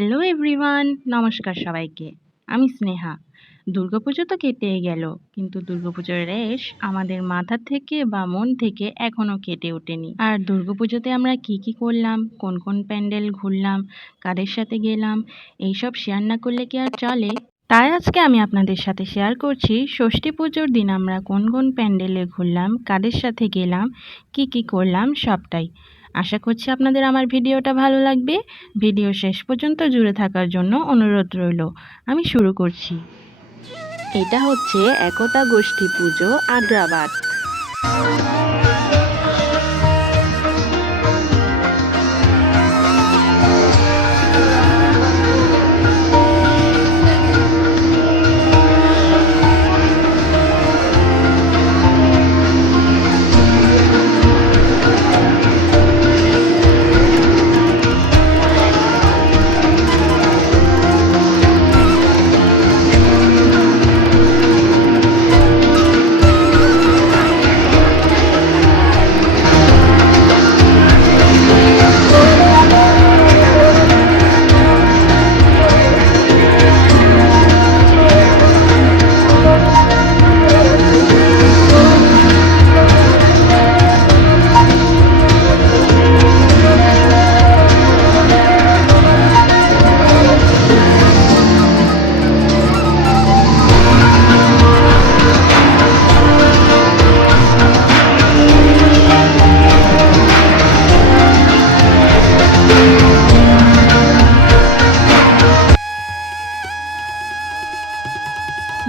Hello everyone, নমস্কার সবাইকে। আমি স্নেহা। দুর্গাপুজো তো কেটেই গেল, কিন্তু দুর্গাপুজোর রেশ আমাদের মাথা থেকে বা মন থেকে এখনো কেটে ওঠেনি। আর দুর্গাপুজোতে আমরা কি কি করলাম, কোন কোন প্যান্ডেল ঘুরলাম, কাদের সাথে গেলাম, এইসব শেয়ার না করলে কি আর চলে? তাই আজকে আমি আপনাদের সাথে শেয়ার করছি ষষ্ঠী পুজোর দিন আমরা কোন কোন প্যান্ডেলে ঘুরলাম, কাদের সাথে গেলাম, কি কি করলাম সবটাই। আশা করছি আপনাদের আমার ভিডিওটা ভালো লাগবে। ভিডিও শেষ পর্যন্ত জুড়ে থাকার জন্য অনুরোধ রইল। আমি শুরু করছি। এটা হচ্ছে একতা গোষ্ঠী পুজো, আগ্রাবাদ।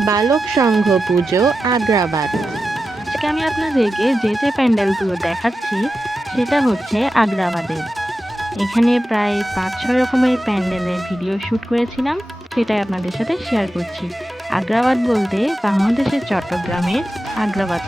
বালক সংঘ পুজো, আগ্রাবাদ। আজকে আমি আপনাদেরকে যে প্যান্ডেলগুলো দেখাচ্ছি সেটা হচ্ছে আগ্রাবাদের। এখানে প্রায় 5-6 রকমের প্যান্ডেলের ভিডিও শ্যুট করেছিলাম, সেটাই আপনাদের সাথে শেয়ার করছি। আগ্রাবাদ বলতে বাংলাদেশের চট্টগ্রামের আগ্রাবাদ।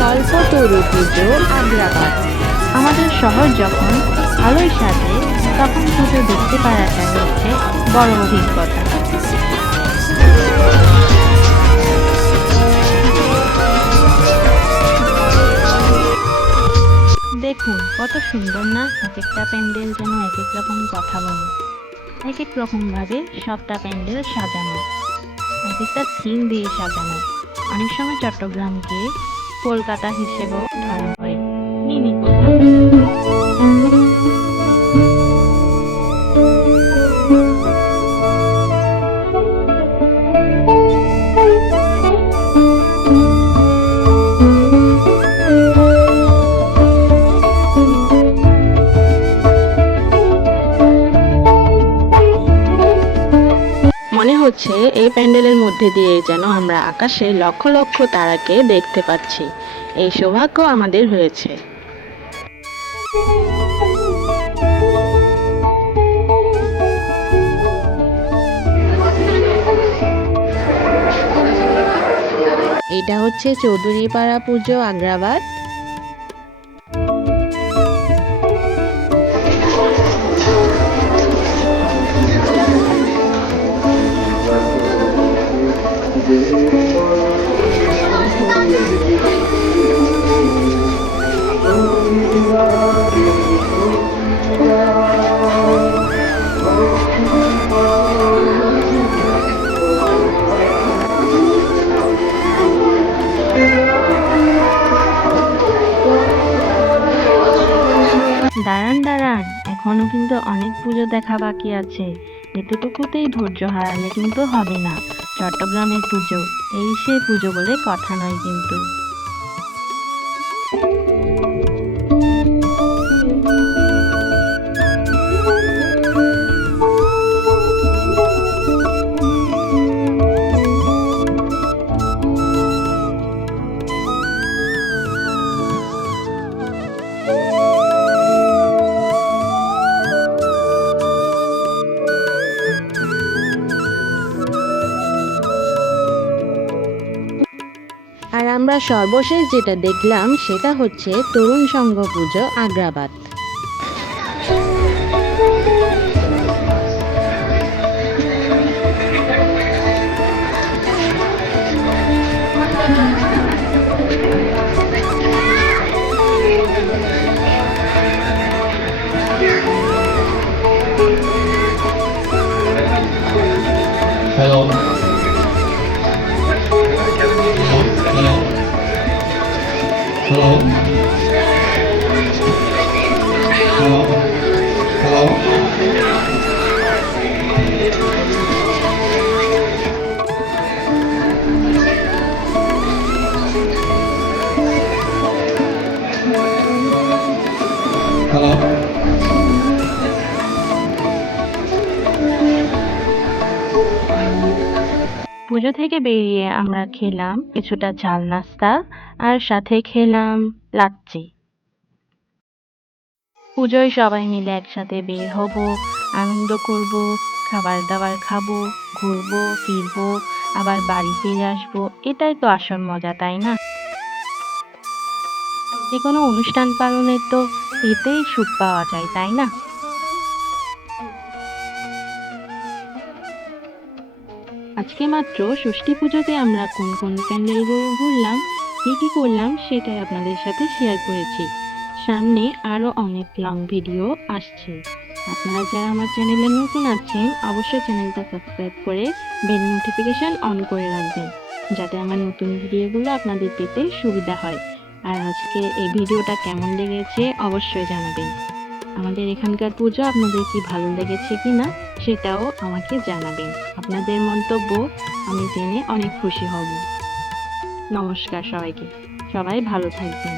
কল্পতরু পুজো, আগ্রাবাদ। আমাদের শহর যখন আলোয় সাজে তখন পুজো দেখতে পারাটা হচ্ছে বড় অভিজ্ঞতা। দেখুন কত সুন্দর না, এক একটা প্যান্ডেল যেন এক এক রকম কথা বলে, এক এক রকম ভাবে সবটা প্যান্ডেল সাজানো, এক একটা থিম দিয়ে সাজানো। অনেক সময় চট্টগ্রামকে কলকাতা হিসেবেও ধরা হয়, মিনি কলকাতা। মনে হচ্ছে এই প্যান্ডেলের মধ্যে দিয়ে যেন আমরা আকাশে লক্ষ লক্ষ তারাকে দেখতে পাচ্ছি। এই সৌভাগ্য আমাদের হয়েছে। এটা হচ্ছে চৌধুরীপাড়া পুজো, আগ্রাবাদ। দাঁড়ান দাঁড়ান, এখনো কিন্তু অনেক পুজো দেখা বাকি আছে। এতটুকুতেই ধৈর্য হারালে কিন্তু হবে না। চট্টগ্রামের পুজো, এই সেই পুজো বলে কথা নয় কিন্তু। আর আমরা সর্বশেষ যেটা দেখলাম সেটা হচ্ছে তরুণ সংঘ পুজো Agrabad. Hello. Hello. Hello. Hello. Hello. পুজো থেকে বেরিয়ে আমরা খেলাম কিছুটা ঝাল নাস্তা, আর সাথে খেলাম লাচ্ছি। পুজোয় সবাই মিলে একসাথে বের হব, আনন্দ করব, খাবার দাবার খাবো, ঘুরবো ফিরবো, আবার বাড়ি ফিরে আসবো। এটাই তো আসল মজা, তাই না? যে কোনো অনুষ্ঠান পালনের তো এতেই সুখ পাওয়া যায়, তাই না? আজকে মাত্র ষষ্ঠী পুজোতে আমরা কোন কোন প্যান্ডেলগুলো ঘুরলাম, কি কি করলাম সেটাই আপনাদের সাথে শেয়ার করেছি। সামনে আরো অনেক লং ভিডিও আসছে। আপনারা যারা আমার চ্যানেলে নতুন আছেন অবশ্যই চ্যানেলটা সাবস্ক্রাইব করে বেল নোটিফিকেশন অন করে রাখবেন, যাতে আমার নতুন ভিডিওগুলো আপনাদের পেতে সুবিধা হয়। আর আজকে এই ভিডিওটা কেমন লেগেছে অবশ্যই জানাবেন। আমাদের এখানকার পুজো আপনাদের কি ভালো লেগেছে কিনা সেটাও আমাকে জানাবেন। আপনাদের মন্তব্য আমি জেনে অনেক খুশি হব। নমস্কার সবাইকে, সবাই ভালো থাকবেন।